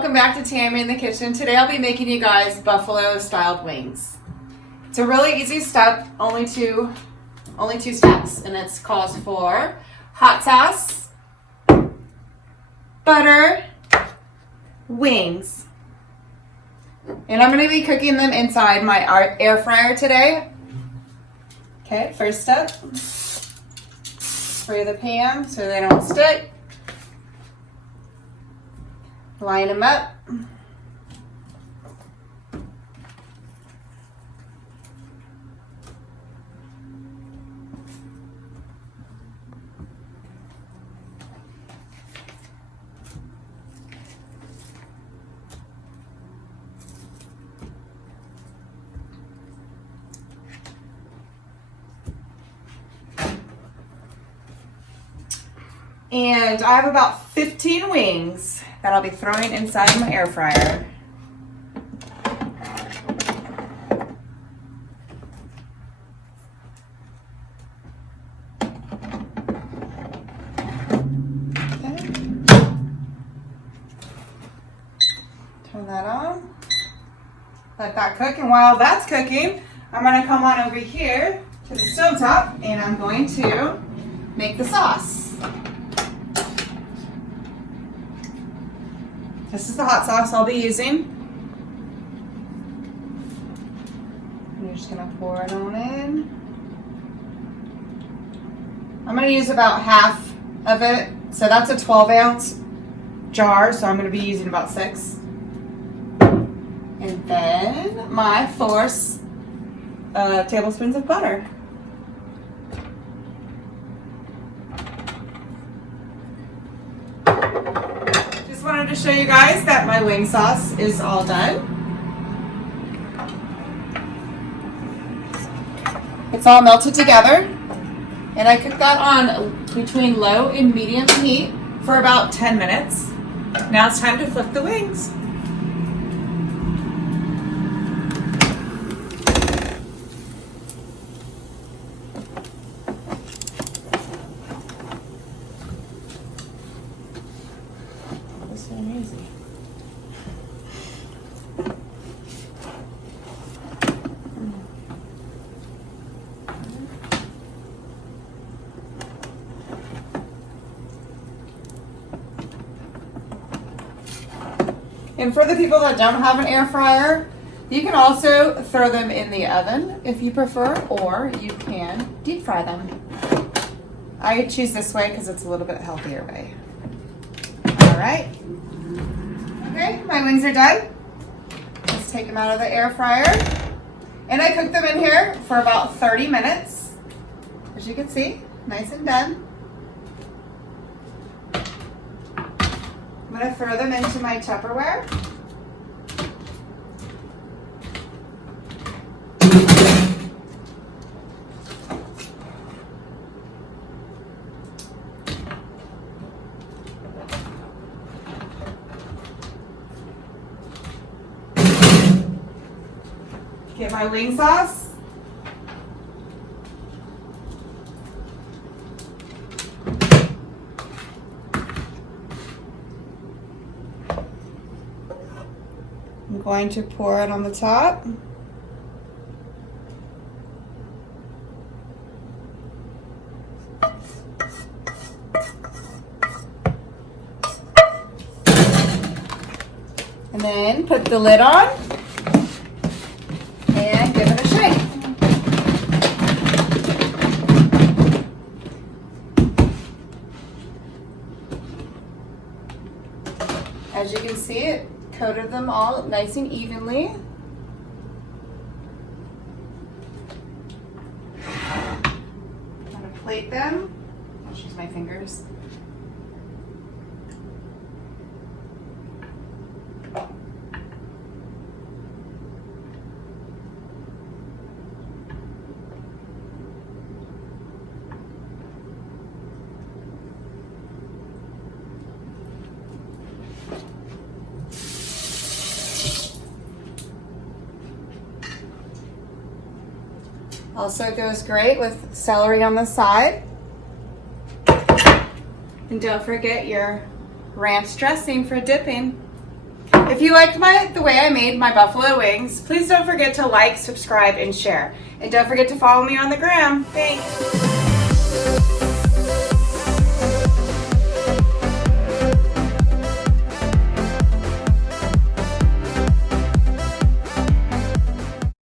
welcome back to Tammy in the kitchen. Today I'll be making you guys buffalo styled wings. It's a really easy step, only two steps, and it calls for hot sauce, butter, wings. And I'm going to be cooking them inside my air fryer today. Okay, first step, spray the pan so they don't stick. Line them up. And I have about 15 wings that I'll be throwing inside my air fryer. Okay. Turn that on. Let that cook, and while that's cooking, I'm going to come on over here to the stovetop and I'm going to make the sauce. This is the hot sauce I'll be using. You're just gonna pour it on in. I'm gonna use about half of it. So that's a 12-ounce jar, so I'm gonna be using about 6. And then my 4 tablespoons of butter. Wanted to show you guys that my wing sauce is all done. It's all melted together, and I cooked that on between low and medium heat for about 10 minutes. Now it's time to flip the wings. Easy. And for the people that don't have an air fryer, you can also throw them in the oven if you prefer, or you can deep fry them. I choose this way because it's a little bit healthier way. All right. Okay, my wings are done. Let's take them out of the air fryer. And I cooked them in here for about 30 minutes. As you can see, nice and done. I'm gonna throw them into my Tupperware. Get my wing sauce. I'm going to pour it on the top. And then put the lid on. And give it a shake. As you can see, it coated them all nice and evenly. I'm going to plate them. I'll just use my fingers. Also goes great with celery on the side. And don't forget your ranch dressing for dipping. If you liked the way I made my buffalo wings, please don't forget to like, subscribe, and share. And don't forget to follow me on the gram. Thanks.